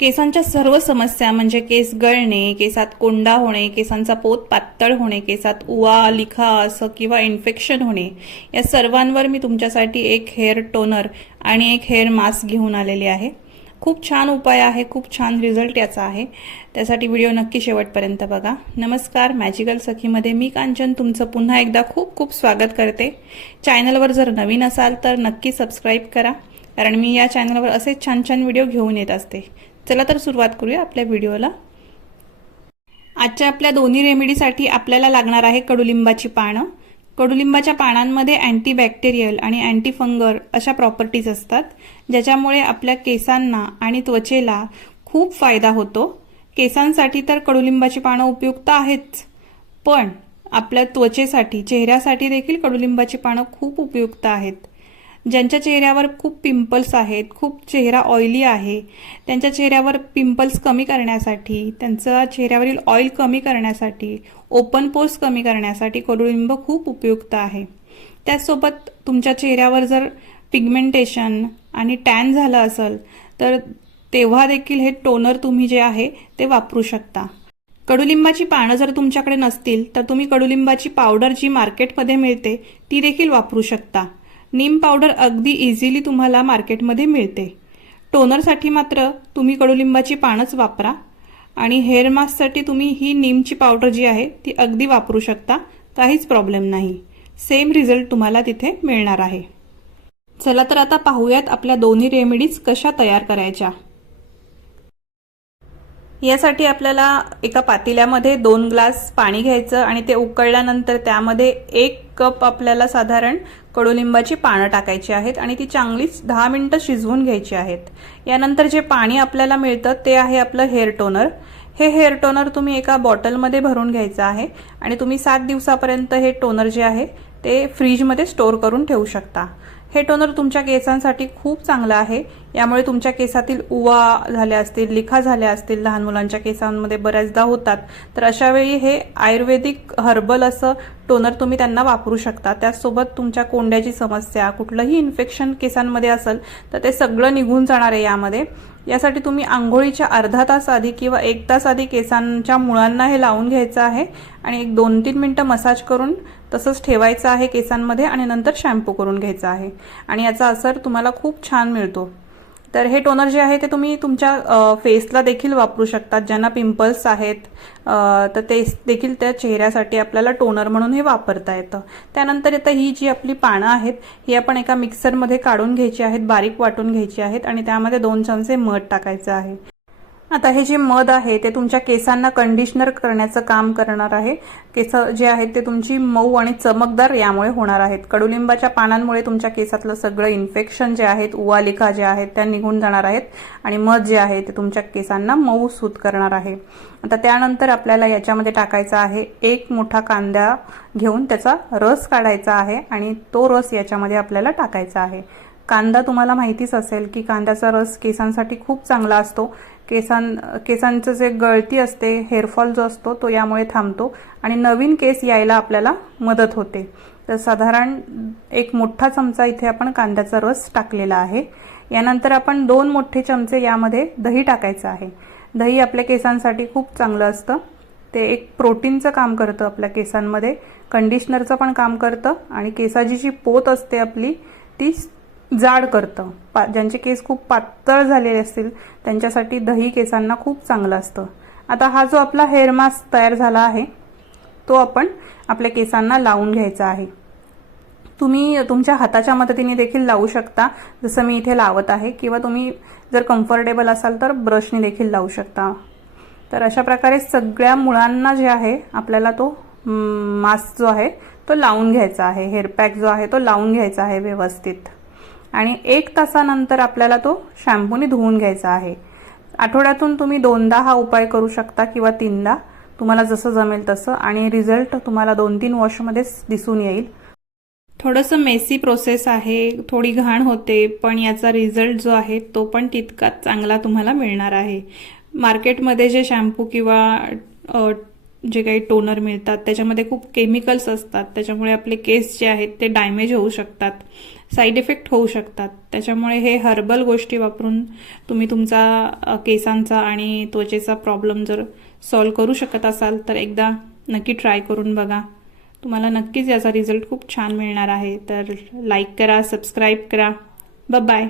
केसांच्या सर्व समस्या म्हणजे केस गळणे केसात कोंडा होणे केसांचा पोत पातळ होणे केसात उवा लिखा असं किंवा इन्फेक्शन होणे या सर्वांवर मी तुमच्यासाठी एक हेअर टोनर आणि एक हेअर मास्क घेऊन आलेले आहे. खूप छान उपाय आहे खूप छान रिझल्ट याचा आहे. त्यासाठी व्हिडिओ नक्की शेवटपर्यंत बघा. नमस्कार मॅजिकल सखीमध्ये मी कांचन तुमचं पुन्हा एकदा खूप खूप स्वागत करते. चॅनलवर जर नवीन असाल तर नक्की सबस्क्राईब करा कारण मी या चॅनलवर असेच छान छान व्हिडिओ घेऊन येत असते. चला तर सुरुवात करूया आपल्या व्हिडिओला. आजच्या आपल्या दोन्ही रेमेडीसाठी आपल्याला लागणार आहे कडुलिंबाची पानं. कडुलिंबाच्या पानांमध्ये अँटीबॅक्टेरियल आणि अँटी फंगर अशा प्रॉपर्टीज असतात ज्याच्यामुळे आपल्या केसांना आणि त्वचेला खूप फायदा होतो. केसांसाठी तर कडुलिंबाची पानं उपयुक्त आहेच पण आपल्या त्वचेसाठी चेहऱ्यासाठी देखील कडुलिंबाची पानं खूप उपयुक्त आहेत. ज्यांच्या चेहऱ्यावर खूप पिंपल्स आहेत खूप चेहरा ऑइली आहे त्यांच्या चेहऱ्यावर पिंपल्स कमी करण्यासाठी त्यांचा चेहऱ्यावरील ऑइल कमी करण्यासाठी ओपन पोर्स कमी करण्यासाठी कडुलिंब खूप उपयुक्त आहे. त्याचसोबत तुमच्या चेहऱ्यावर जर पिगमेंटेशन आणि टॅन झालं असेल तर तेव्हा देखील हे टोनर तुम्ही जे आहे ते वापरू शकता. कडुलिंबाची पानं जर तुमच्याकडे नसतील तर तुम्ही कडुलिंबाची पावडर जी मार्केटमध्ये मिळते ती देखील वापरू शकता. नीम पावडर अगदी इझिली तुम्हाला मार्केटमध्ये मिळते. टोनरसाठी मात्र तुम्ही कडुलिंबाची पानंच वापरा आणि हेअर मास्कसाठी तुम्ही ही नीमची पावडर जी आहे ती अगदी वापरू शकता. काहीच प्रॉब्लेम नाही. सेम रिझल्ट तुम्हाला तिथे मिळणार आहे. चला तर आता पाहूयात आपल्या दोन्ही रेमेडीज कशा तयार करायच्या. यासाठी आपल्याला एका पातेल्यामध्ये दोन ग्लास पाणी घ्यायचं आणि ते उकळल्यानंतर त्यामध्ये एक कप आपल्याला साधारण कडुलिंबाची पानं टाकायची आहेत आणि ती चांगलीच दहा मिनटं शिजवून घ्यायची आहेत. यानंतर जे पाणी आपल्याला मिळतं ते आहे आपलं हेअर टोनर. हे हेअर टोनर तुम्ही एका बॉटलमध्ये भरून घ्यायचं आहे आणि तुम्ही सात दिवसापर्यंत हे टोनर जे आहे ते फ्रीजमध्ये स्टोअर करून ठेवू शकता. हे टोनर तुमच्या केसांसाठी खूप चांगलं आहे. यामुळे तुमच्या केसातील उवा झाल्या असतील लिखा झाल्या असतील लहान मुलांच्या केसांमध्ये बऱ्याचदा होतात. तर अशा वेळी हे आयुर्वेदिक हर्बल असं टोनर तुम्ही त्यांना वापरू शकता. त्याचसोबत तुमच्या कोंड्याची समस्या कुठलंही इन्फेक्शन केसांमध्ये असेल तर ते सगळं निघून जाणार आहे यामध्ये. यासाठी तुम्ही आंघोळीच्या अर्धा तास आधी किंवा एक तास आधी केसांच्या मुळांना हे लावून घ्यायचं आहे आणि एक दोन तीन मिनटं मसाज करून तसंच ठेवायचं आहे केसांमध्ये आणि नंतर शॅम्पू करून घ्यायचा आहे. आणि याचा असर तुम्हाला खूप छान मिळतो. तर हे टोनर जे आहे ते तुम्ही तुमच्या फेसला देखील वापरू शकतात. ज्यांना पिंपल्स आहेत तर ते देखील त्या चेहऱ्यासाठी आपल्याला टोनर म्हणून हे वापरता येतं. त्यानंतर आता ही जी आपली पानं आहेत ही आपण एका मिक्सरमध्ये काढून घ्यायची आहेत बारीक वाटून घ्यायची आहेत आणि त्यामध्ये दोन चमचे मध टाकायचं आहे. आता हे जे मध आहे ते तुमच्या केसांना कंडिशनर करण्याचं काम करणार आहे. केस जे आहेत ते तुमची मऊ आणि चमकदार यामुळे होणार आहेत. कडुलिंबाच्या पानांमुळे तुमच्या केसातलं सगळं इन्फेक्शन जे आहेत उवालिका ज्या आहेत त्या निघून जाणार आहेत. आणि मध जे आहे ते तुमच्या केसांना मऊ सूत करणार आहे. आता त्यानंतर आपल्याला याच्यामध्ये टाकायचा आहे एक मोठा कांदा घेऊन त्याचा रस काढायचा आहे आणि तो रस याच्यामध्ये आपल्याला टाकायचा आहे. कांदा तुम्हाला माहितीच असेल की कांद्याचा रस केसांसाठी खूप चांगला असतो. केसां केसांचं जे गळती असते हेअरफॉल जो असतो तो यामुळे थांबतो आणि नवीन केस यायला आपल्याला मदत होते. तर साधारण एक मोठा चमचा इथे आपण कांद्याचा रस टाकलेला आहे. यानंतर आपण दोन मोठे चमचे यामध्ये दही टाकायचं आहे. दही आपल्या केसांसाठी खूप चांगलं असतं. ते एक प्रोटीनचं काम करतं आपल्या केसांमध्ये कंडिशनरचं पण काम करतं आणि केसाची जी पोत असते आपली ती जाड करतं. पा ज्यांचे केस खूप पातळ झालेले असतील त्यांच्यासाठी दही केसांना खूप चांगलं असतं. आता हा जो आपला हेअर मास्क तयार झाला आहे तो आपण आपल्या केसांना लावून घ्यायचा आहे. तुम्ही तुमच्या हाताच्या मदतीने देखील लावू शकता जसं मी इथे लावत आहे किंवा तुम्ही जर कम्फर्टेबल असाल तर ब्रशने देखील लावू शकता. तर अशा प्रकारे सगळ्या मुळांना जे आहे आपल्याला तो मास्क जो आहे तो लावून घ्यायचा आहे. हेअर पॅक जो आहे तो लावून घ्यायचा आहे व्यवस्थित. आणि एक तासानंतर आपल्याला तो शॅम्पूने धुवून घ्यायचा आहे. आठवड्यातून तुम्ही दोनदा हा उपाय करू शकता किंवा तीनदा. तुम्हाला जसं जमेल तसं आणि रिझल्ट तुम्हाला दोन तीन वॉशमध्येच दिसून येईल. थोडंसं मेसी प्रोसेस आहे थोडी घाण होते पण याचा रिझल्ट जो आहे तो पण तितकाच चांगला तुम्हाला मिळणार आहे. मार्केटमध्ये जे शॅम्पू किंवा जे काही टोनर मिळतात त्याच्यामध्ये खूप केमिकल्स असतात त्याच्यामुळे आपले केस जे आहेत ते डॅमेज होऊ शकतात. साईड इफेक्ट होऊ शकतात. त्याच्यामुळे हे हर्बल गोष्टी वापरून तुम्ही तुमचा केसांचा आणि त्वचेचा प्रॉब्लेम जर सॉल्व करू शकत असाल तर एकदा नक्की ट्राय करून बघा. तुम्हाला नक्कीच याचा रिझल्ट खूप छान मिळणार आहे. तर लाईक करा सबस्क्राईब करा. बाय.